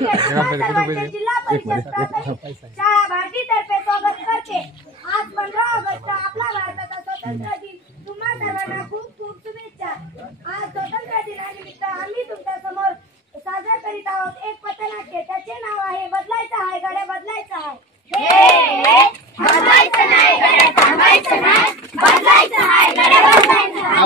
जिल्हा परिषद प्राथमिक शाळा भारतीतर्फे स्वागत करते। आज 15 ऑगस्ट आपला भारताचा स्वातंत्र्य दिन। तुम्हा सर्वांना खूप खूप शुभेच्छा। आज स्वातंत्र्य दिनानिमित्त आम्ही तुमच्या समोर सादर करीत आहोत एक पथनाट्य। त्याचे नाव आहे बदलायचं आहे गड्या बदलायचं आहे। बदलायचं नाही गड्या थांबायचं नाही, बदलायचं आहे गड्या बदलायचं आहे।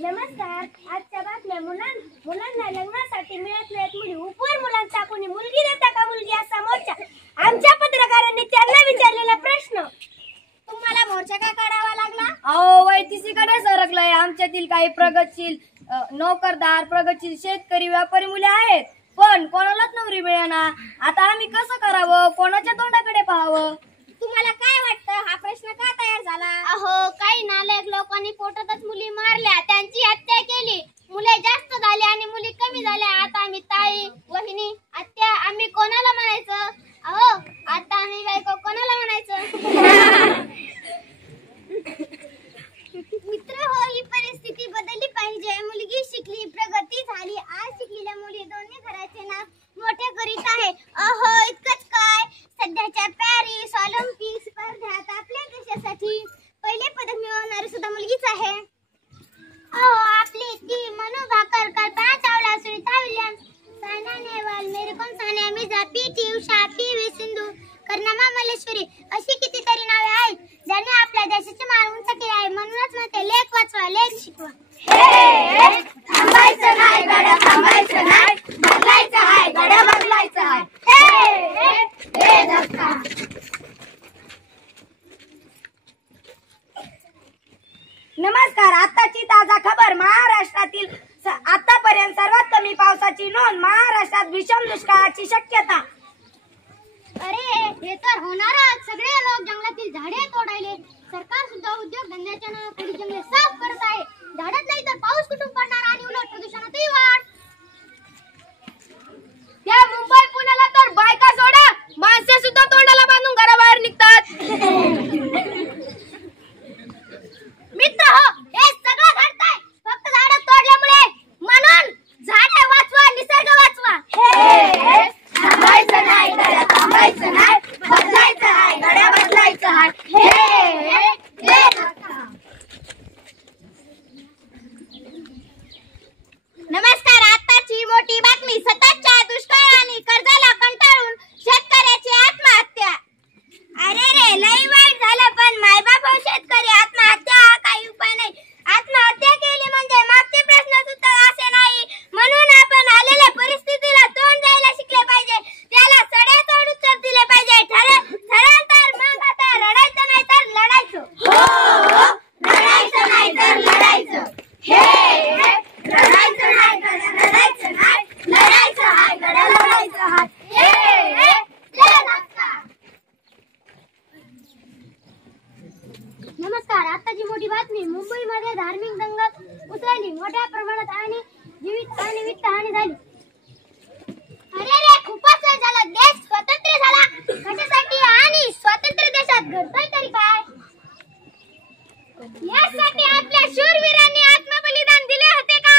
नमस्कार। आजच्या बातम्या मुलांना लग्नासाठी मिळत नाहीत मुली, उपवर मुलांचा कोणी मुलगी देता का मुलगी असा मोर्चा। आमच्या पत्रकारांनी त्यांना विचारलेला प्रश्न, तुम्हाला मोर्चा का काढावा लागला? अहो वैतीसीकडे सरकलाय। आमच्यातील काही प्रगतशील नोकरदार प्रगतशील शेतकरी व्यापारी मुले आहेत, पण कोणालाच नोकरी मिळेना। आता आम्ही कसं करावं, कोणाच्या तोंडाकडे पाहावं? तुम्हाला काय वाटतं हा प्रश्न का तयार झाला? अहो काही नालायक लोकांनी पोटातच मुली मारल्या, त्यांची हत्या केली, मुले जास्त झाले आणि मुली कमी झाल्या। आता आम्ही ताई वहिनी आत्या आम्ही कोणाला म्हणायचं? अहो आता आम्ही बायको कोणाला म्हणायचं? मित्र हो, ही परिस्थिती बदलली पाहिजे। मुलगी शिकली, प्रगती झाली, आज शिकलेल्या मुली दोन्ही घराचे नाव मोठे करीत आहे। अहो इतकंच काय, सध्याच्या पॅरिस ऑलिम्पिक स्पर्धेत आपल्या देशासाठी पहिले पदक मिळवणारी सुद्धा मुलगीच आहे। अहो आपली ती मनू भाकर, कल्पना चावला, सुनीता विलियम्स, सायना नेहवाल, मेरी कोम, सानिया मिर्झा, पी.टी. उषा, पी.व्ही. सिंधू, कर्णमा मल्लेश्वरी अशी कितीतरी नावे आहेत ज्यांनी आपल्या देशाची मान उंच केली आहे। म्हणूनच म्हणते लेख वाचवा, लेख शिकवा। थांबायचं नाही गड्या थांबायचं नाही, बदलायचं आहे गड्या बदलायचं आहे। नमस्कार। आताची ताजा खबर, महाराष्ट्रातील आतापर्यंत सर्वात कमी पावसाची नोंद, महाराष्ट्रात भीषण दुष्काळाची शक्यता। अरे हे तर होणारच, सगळे लोक जंगलातील झाडे तोडायले, सरकार सुद्धा उद्योग धंद्याच्या नावाखाली जंगले साफ करत आहे। झाडच नाही तर पाऊस कुठून पडणार आणि उलट प्रदूषणातही वाढ। या मुंबई पुण्याला तर बायका सोडा, माणसे सुद्धा तोंडाला बांधून घराबाहेर निघतात। मित्र हो, हे सगळं घडतंय फक्त झाडं तोडल्यामुळे। म्हणून झाडे वाचवा, निसर्ग वाचवा। थांबायचं नाही गड्या थांबायचं नाही, बदलायचं आहे गड्या बदलायचं आहे। नमस्कार। आताची मोठी बातमी, सततच्या दुष्काळ आणि कर्जाला कंटाळून शेतकऱ्याची आत्महत्या। अरे रे लई वाईट झालं, पण मायबाप शेतकरी आत्महत्या हा काही उपाय नाही। आत्महत्या केली म्हणजे मागचे प्रश्न सुद्धा असे नाही। म्हणून आपण आलेल्या परिस्थितीला तोंड द्यायला शिकले पाहिजे, त्याला सडेतोड उत्तर दिले पाहिजे। ठरेल तर मग आता रडायचं नाही तर लढायचं। रडायचं नाही तर लढायचं। रडायचं नाही गड्या रडायचं नाही, लढायचं आहे गड्या लढायचं आहे। नमस्कार। आताची मोठी बातमी, मुंबईमध्ये धार्मिक दंगल उसळली, मोठ्या प्रमाणात आणि जीवित आणि वित्तहानी झाली। अरे रे खूपच वेळ झाला, देश स्वतंत्र झाला कशासाठी आणि स्वतंत्र देशात घडतंय तरी काय? यासाठी आपल्या शूरवीरांनी आत्मबलिदान दिले होते का?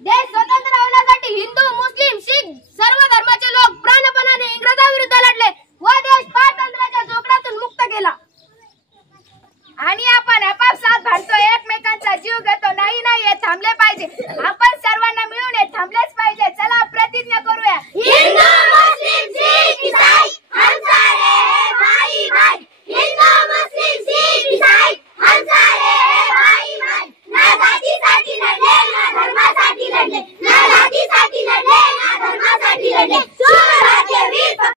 देश स्वतंत्र होण्यासाठी हिंदू मुस्लिम शीख सर्व धर्माचे लोक प्राणपणाने इंग्रजांविरुद्ध लढले व देश पारतंत्र्याच्या जोखडातून मुक्त केला। आणि आपण आपापसात भांडतो, एकमेकांचा जीव घेतो, नाही हे थांबले